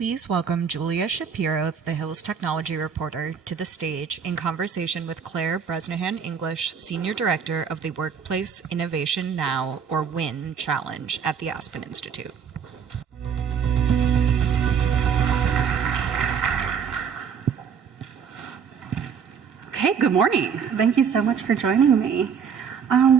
Please welcome Julia Shapero, the Hills technology reporter, to the stage in conversation with Clare Bresnahan English, Senior Director of the Workplace Innovation Now, or WIN, Challenge at the Aspen Institute. Okay, good morning. Thank you so much for joining me.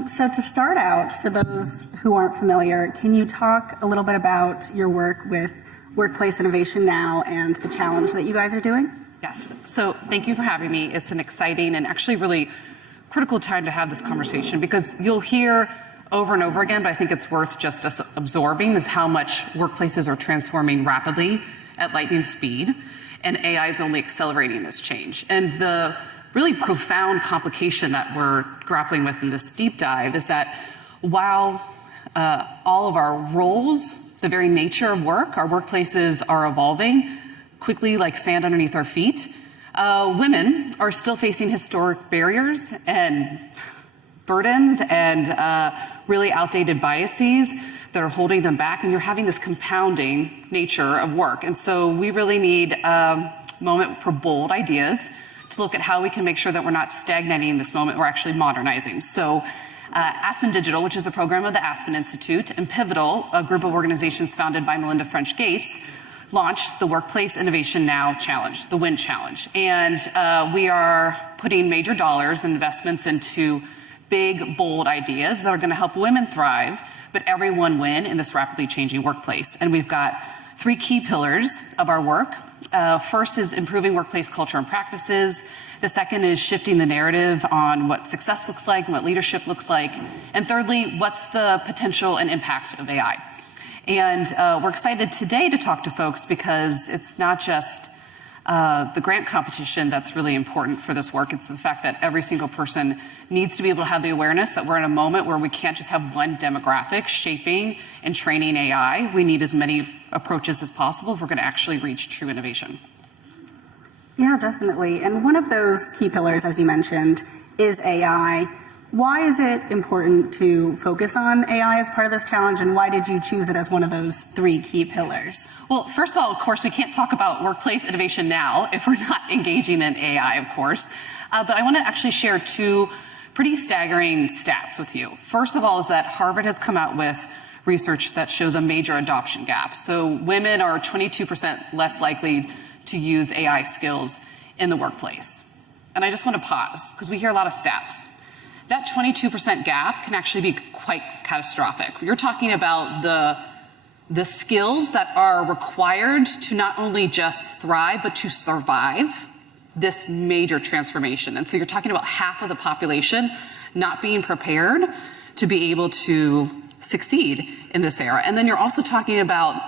So to start out, for those who aren't familiar, can you talk a little bit about your work with Workplace Innovation Now and the challenge that you guys are doing? Yes, so thank you for having me. It's an exciting and actually really critical time to have this conversation because you'll hear over and over again, but I think it's worth just us absorbing is how much workplaces are transforming rapidly at lightning speed, and AI is only accelerating this change. And the really profound complication that we're grappling with in this deep dive is that while all of our roles, the very nature of work, our workplaces are evolving quickly like sand underneath our feet, women are still facing historic barriers and burdens and really outdated biases that are holding them back, and you're having this compounding nature of work. And so we really need a moment for bold ideas to look at how we can make sure that we're not stagnating in this moment, we're actually modernizing. So Aspen Digital, which is a program of the Aspen Institute, and Pivotal, a group of organizations founded by Melinda French Gates, launched the Workplace Innovation Now Challenge, the WIN Challenge. And we are putting major dollars and investments into big, bold ideas that are gonna help women thrive, but everyone win in this rapidly changing workplace. And we've got 3 key pillars of our work. First is improving workplace culture and practices. The second is shifting the narrative on what success looks like and what leadership looks like. And thirdly, what's the potential and impact of AI? And we're excited today to talk to folks because it's not just the grant competition that's really important for this work. It's the fact that every single person needs to be able to have the awareness that we're in a moment where we can't just have one demographic shaping and training AI. We need as many approaches as possible if we're going to actually reach true innovation. Yeah, definitely. And one of those key pillars, as you mentioned, is AI. Why is it important to focus on AI as part of this challenge, and why did you choose it as one of those 3 key pillars? Well, first of all, of course, we can't talk about workplace innovation now if we're not engaging in AI, of course. But I want to actually share 2 pretty staggering stats with you. First of all is that Harvard has come out with research that shows a major adoption gap. So women are 22% less likely to use AI skills in the workplace. And I just want to pause because we hear a lot of stats. That 22% gap can actually be quite catastrophic. You're talking about the skills that are required to not only just thrive, but to survive this major transformation. And so you're talking about half of the population not being prepared to be able to succeed in this era. And then you're also talking about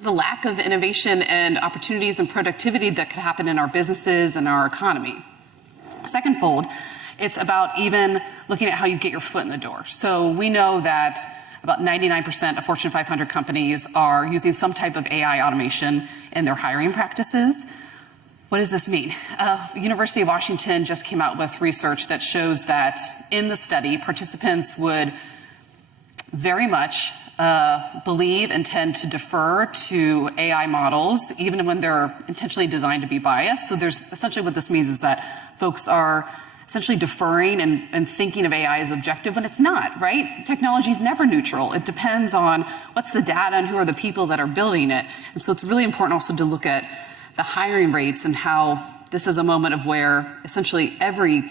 the lack of innovation and opportunities and productivity that could happen in our businesses and our economy. Secondfold, it's about even looking at how you get your foot in the door. So we know that about 99% of Fortune 500 companies are using some type of AI automation in their hiring practices. What does this mean? University of Washington just came out with research that shows that in the study, participants would very much believe and tend to defer to AI models, even when they're intentionally designed to be biased. So there's essentially what this means is that folks are essentially deferring and thinking of AI as objective when it's not, right? Technology is never neutral. It depends on what's the data and who are the people that are building it. And so it's really important also to look at the hiring rates and how this is a moment of where essentially every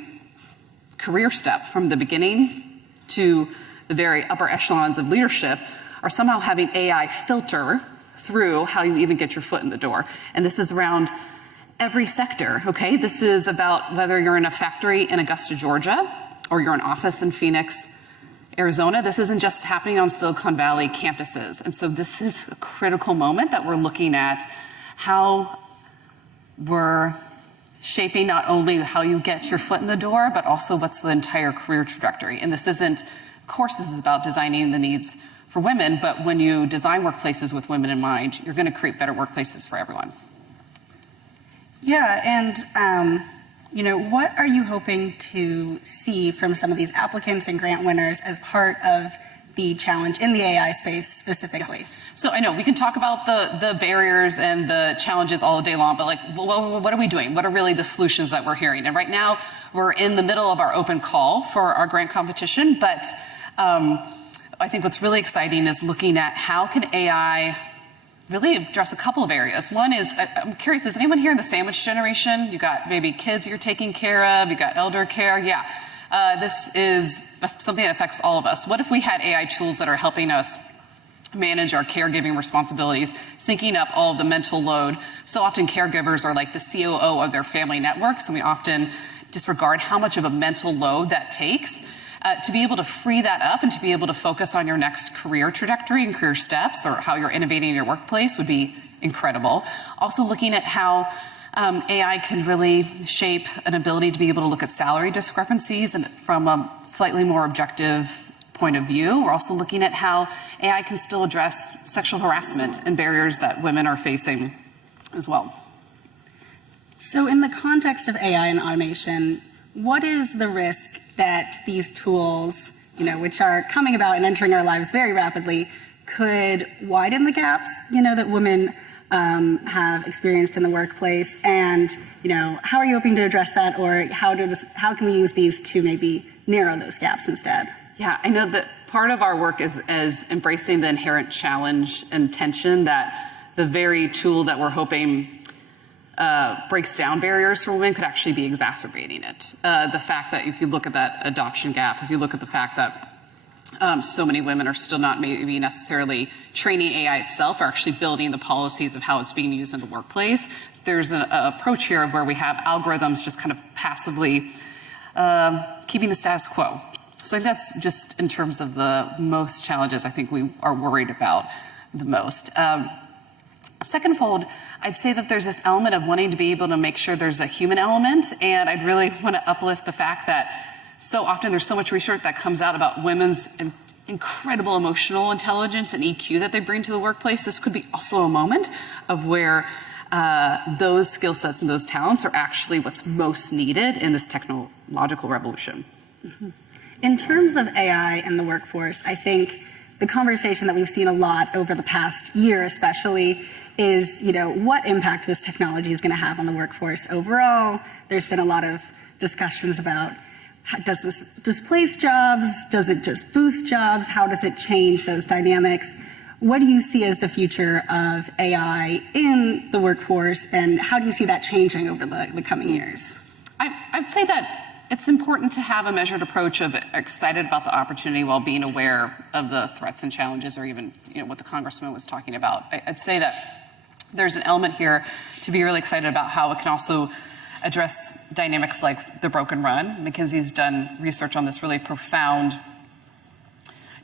career step from the beginning to the very upper echelons of leadership are somehow having AI filter through how you even get your foot in the door. And this is around every sector, okay? This is about whether you're in a factory in Augusta, Georgia, or you're in an office in Phoenix, Arizona. This isn't just happening on Silicon Valley campuses. And so this is a critical moment that we're looking at how we're shaping not only how you get your foot in the door, but also what's the entire career trajectory. And this isn't, of course, this is about designing the needs for women, but when you design workplaces with women in mind, you're going to create better workplaces for everyone. Yeah, and what are you hoping to see from some of these applicants and grant winners as part of the challenge in the AI space specifically? So I know we can talk about the barriers and the challenges all day long, but like, what are we doing? What are really the solutions that we're hearing? And right now, we're in the middle of our open call for our grant competition, but I think what's really exciting is looking at how can AI really address a couple of areas. One is, I'm curious, is anyone here in the sandwich generation? You got maybe kids you're taking care of, you got elder care, yeah. This is something that affects all of us. What if we had AI tools that are helping us manage our caregiving responsibilities, syncing up all of the mental load? So often caregivers are like the COO of their family networks, and we often disregard how much of a mental load that takes. To be able to free that up and to be able to focus on your next career trajectory and career steps, or how you're innovating in your workplace, would be incredible. Also looking at how AI can really shape an ability to be able to look at salary discrepancies and from a slightly more objective point of view. We're also looking at how AI can still address sexual harassment and barriers that women are facing as well. So in the context of AI and automation, what is the risk that these tools, which are coming about and entering our lives very rapidly, could widen the gaps, that women have experienced in the workplace? And, how are you hoping to address that, or how can we use these to maybe narrow those gaps instead? Yeah, I know that part of our work is embracing the inherent challenge and tension that the very tool that we're hoping breaks down barriers for women could actually be exacerbating it. The fact that if you look at that adoption gap, if you look at the fact that so many women are still not maybe necessarily training AI itself, or actually building the policies of how it's being used in the workplace, there's an approach here where we have algorithms just kind of passively keeping the status quo. So I think that's just in terms of the most challenges I think we are worried about the most. Secondfold, I'd say that there's this element of wanting to be able to make sure there's a human element, and I'd really want to uplift the fact that so often there's so much research that comes out about women's incredible emotional intelligence and EQ that they bring to the workplace. This could be also a moment of where those skill sets and those talents are actually what's most needed in this technological revolution. Mm-hmm. In terms of AI and the workforce, I think the conversation that we've seen a lot over the past year especially is, what impact this technology is going to have on the workforce overall. There's been a lot of discussions about, does this displace jobs? Does it just boost jobs? How does it change those dynamics? What do you see as the future of AI in the workforce, and how do you see that changing over the coming years? I'd say that it's important to have a measured approach of excited about the opportunity while being aware of the threats and challenges, or even what the Congressman was talking about. I'd say that there's an element here to be really excited about how it can also address dynamics like the broken run. McKinsey's done research on this really profound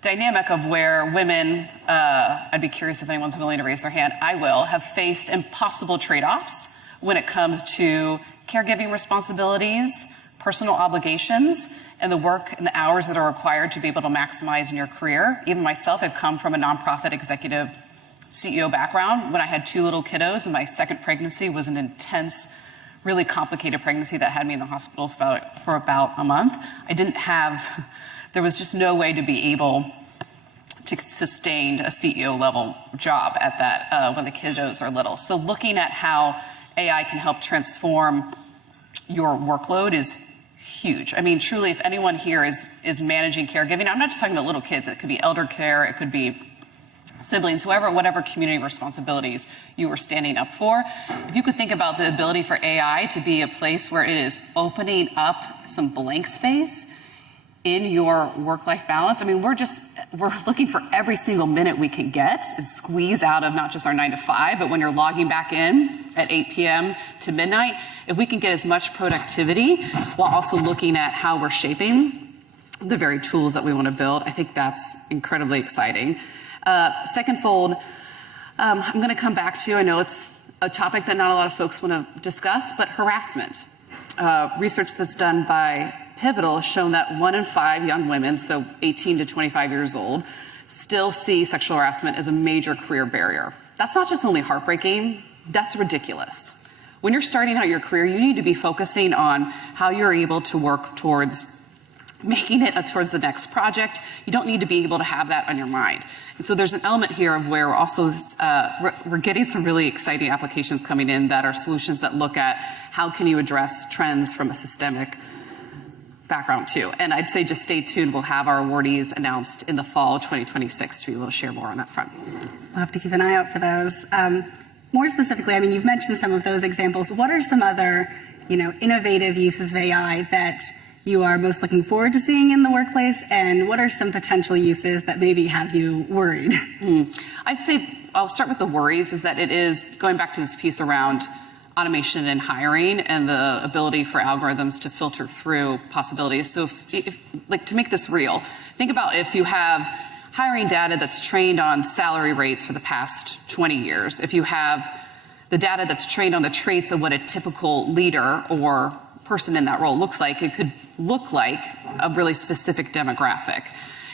dynamic of where women, I'd be curious if anyone's willing to raise their hand, I will, have faced impossible trade-offs when it comes to caregiving responsibilities, personal obligations, and the work and the hours that are required to be able to maximize in your career. Even myself, I've come from a nonprofit executive CEO background. When I had 2 little kiddos, and my second pregnancy was an intense, really complicated pregnancy that had me in the hospital for about a month. There was just no way to be able to sustain a CEO level job at that when the kiddos are little. So looking at how AI can help transform your workload is huge. I mean, truly, if anyone here is managing caregiving, I'm not just talking about little kids. It could be elder care, it could be siblings, whatever community responsibilities you were standing up for. If you could think about the ability for AI to be a place where it is opening up some blank space in your work-life balance. I mean, we're looking for every single minute we can get and squeeze out of not just our 9 to 5, but when you're logging back in at 8 p.m. to midnight, if we can get as much productivity while also looking at how we're shaping the very tools that we want to build, I think that's incredibly exciting. Secondfold, I'm going to come back to, I know it's a topic that not a lot of folks want to discuss, but harassment. Research that's done by Pivotal has shown that 1 in 5 young women, so 18 to 25 years old, still see sexual harassment as a major career barrier. That's not just only heartbreaking, that's ridiculous. When you're starting out your career, you need to be focusing on how you're able to work towards making it towards the next project. You don't need to be able to have that on your mind. And so there's an element here of where we're also, we're getting some really exciting applications coming in that are solutions that look at how can you address trends from a systemic background too. And I'd say just stay tuned. We'll have our awardees announced in the fall of 2026 to be able to share more on that front. We'll have to keep an eye out for those. More specifically, I mean, you've mentioned some of those examples. What are some other, innovative uses of AI that you are most looking forward to seeing in the workplace, and what are some potential uses that maybe have you worried? I'd say I'll start with the worries, is that it is going back to this piece around automation and hiring and the ability for algorithms to filter through possibilities. So like to make this real, think about if you have hiring data that's trained on salary rates for the past 20 years, if you have the data that's trained on the traits of what a typical leader or person in that role looks like, it could look like a really specific demographic.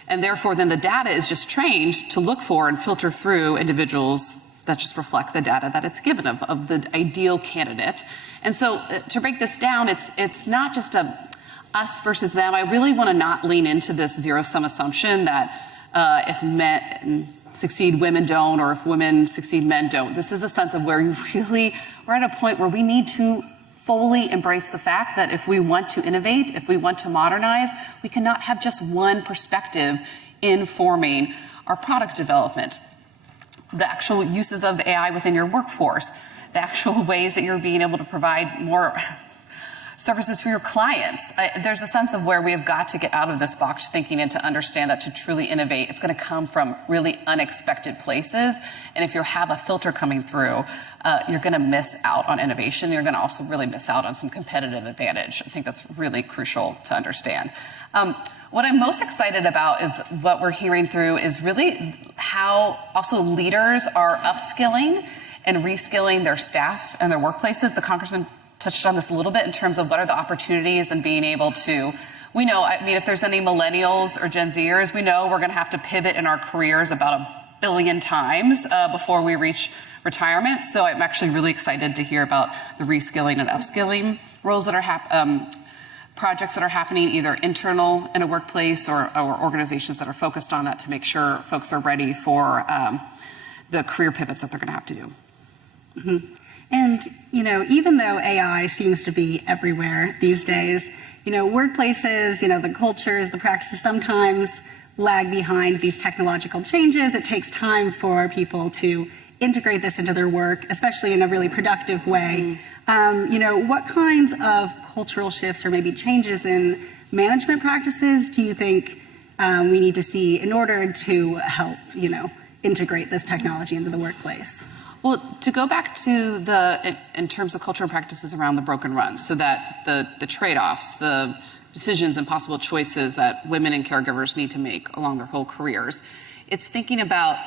And therefore, then the data is just trained to look for and filter through individuals that just reflect the data that it's given of the ideal candidate. And so to break this down, it's not just a us versus them. I really want to not lean into this zero-sum assumption that if men succeed, women don't, or if women succeed, men don't. This is a sense of where we're at a point where we need to fully embrace the fact that if we want to innovate, if we want to modernize, we cannot have just one perspective in forming our product development. The actual uses of AI within your workforce, the actual ways that you're being able to provide more services for your clients. There's a sense of where we have got to get out of this box thinking and to understand that to truly innovate, it's going to come from really unexpected places. And if you have a filter coming through, you're going to miss out on innovation. You're going to also really miss out on some competitive advantage. I think that's really crucial to understand. What I'm most excited about is what we're hearing through is really how also leaders are upskilling and reskilling their staff and their workplaces. The Congressman touched on this a little bit in terms of what are the opportunities and being able to, we know, I mean, if there's any millennials or Gen Zers, we know we're going to have to pivot in our careers about 1 billion times before we reach retirement. So I'm actually really excited to hear about the reskilling and upskilling roles that are projects that are happening either internal in a workplace or organizations that are focused on that to make sure folks are ready for the career pivots that they're going to have to do. Mm-hmm. And, even though AI seems to be everywhere these days, workplaces, the cultures, the practices sometimes lag behind these technological changes. It takes time for people to integrate this into their work, especially in a really productive way. What kinds of cultural shifts or maybe changes in management practices do you think we need to see in order to help, integrate this technology into the workplace? Well, to go back to in terms of cultural practices around the broken run, so that the trade-offs, the decisions and possible choices that women and caregivers need to make along their whole careers, it's thinking about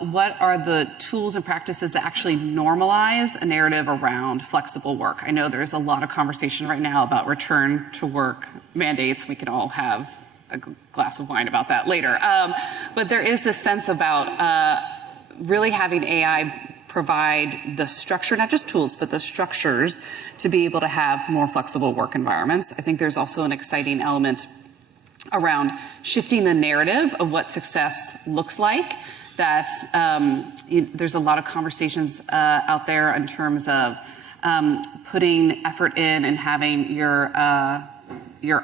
what are the tools and practices that actually normalize a narrative around flexible work. I know there's a lot of conversation right now about return to work mandates. We can all have a glass of wine about that later. But there is this sense about really having AI provide the structure, not just tools, but the structures to be able to have more flexible work environments. I think there's also an exciting element around shifting the narrative of what success looks like. That there's a lot of conversations out there in terms of putting effort in and having your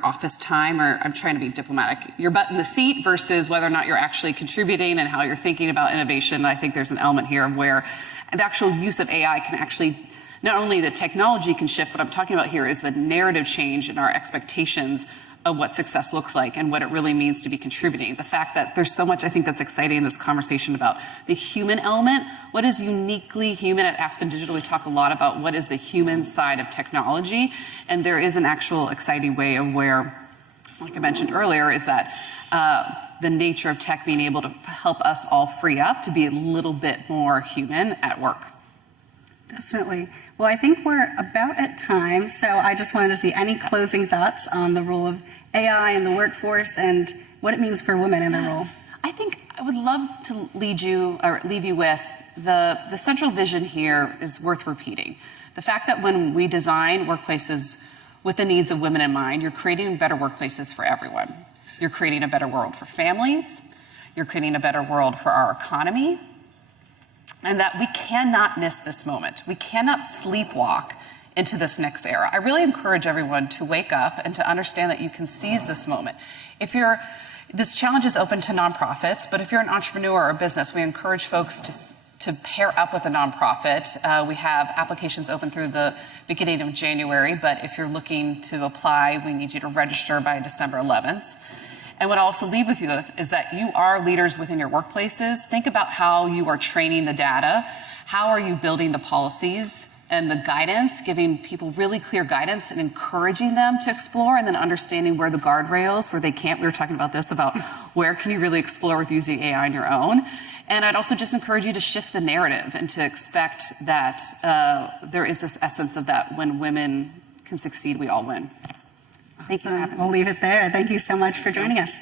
office time, or I'm trying to be diplomatic, your butt in the seat versus whether or not you're actually contributing and how you're thinking about innovation. I think there's an element here of where the actual use of AI can actually, not only the technology can shift, what I'm talking about here is the narrative change in our expectations of what success looks like and what it really means to be contributing. The fact that there's so much, I think, that's exciting in this conversation about the human element. What is uniquely human? At Aspen Digital, we talk a lot about what is the human side of technology. And there is an actual exciting way of where, like I mentioned earlier, is that the nature of tech being able to help us all free up to be a little bit more human at work. Definitely. Well, I think we're about at time, so I just wanted to see any closing thoughts on the role of AI in the workforce and what it means for women in the role. I think I would love to leave you with the central vision here is worth repeating. The fact that when we design workplaces with the needs of women in mind, you're creating better workplaces for everyone. You're creating a better world for families. You're creating a better world for our economy. And that we cannot miss this moment. We cannot sleepwalk into this next era. I really encourage everyone to wake up and to understand that you can seize this moment. This challenge is open to nonprofits, but if you're an entrepreneur or a business, we encourage folks to pair up with a nonprofit. We have applications open through the beginning of January, but if you're looking to apply, we need you to register by December 11th. And what I'll also leave with you is that you are leaders within your workplaces. Think about how you are training the data. How are you building the policies and the guidance, giving people really clear guidance and encouraging them to explore, and then understanding where the guardrails, where they can't. We were talking about this, about where can you really explore with using AI on your own. And I'd also just encourage you to shift the narrative and to expect that there is this essence of that when women can succeed, we all win. Thank you. We'll leave it there. Thank you so much for joining us.